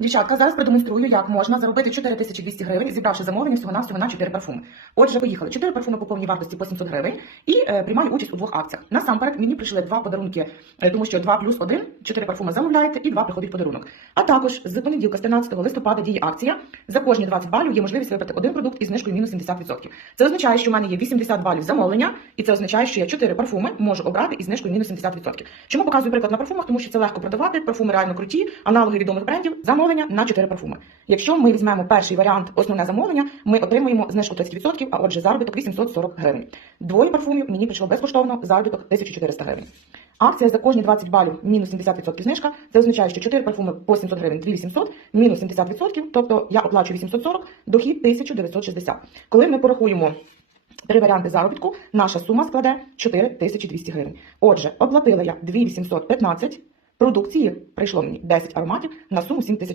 Дівчатка, зараз продемонструю, як можна заробити 4200 гривень, зібравши замовлення всього навсього на 4 парфуми. Отже, поїхали. 4 парфуми по повній вартості по 700 гривень і е, приймаю участь у двох акціях. Насамперед мені прийшли два подарунки, е, тому що 2 плюс 1, 4 парфуми замовляєте і 2 приходить подарунок. А також з понеділка, з 13 листопада діє акція. За кожні 20 балів є можливість вибрати один продукт із знижкою мінус 70%. Це означає, що в мене є 80 балів замовлення, і це означає, що я 4 парфуми можу обрати із знижкою мінус 70%. Чому показую приклад на парфумах? Тому що це легко продавати, парфуми реально круті, аналоги відомих брендів, замовлення на 4 парфуми. Якщо ми візьмемо перший варіант, основне замовлення, ми отримуємо знижку 30%, а отже заробіток 840 гривень. Двоє парфумів мені прийшло безкоштовно, заробіток 1400 гривень. Акція за кожні 20 балів мінус 70% знижка. Це означає, що 4 парфуми по 700 гривень 2800, мінус 70%, тобто я оплачую 840, дохід 1960. Коли ми порахуємо Три варіанти заробітку. Наша сума складе 4200 гривень. Отже, оплатила я 2815, продукції прийшло мені 10 ароматів на суму 7000 гривень.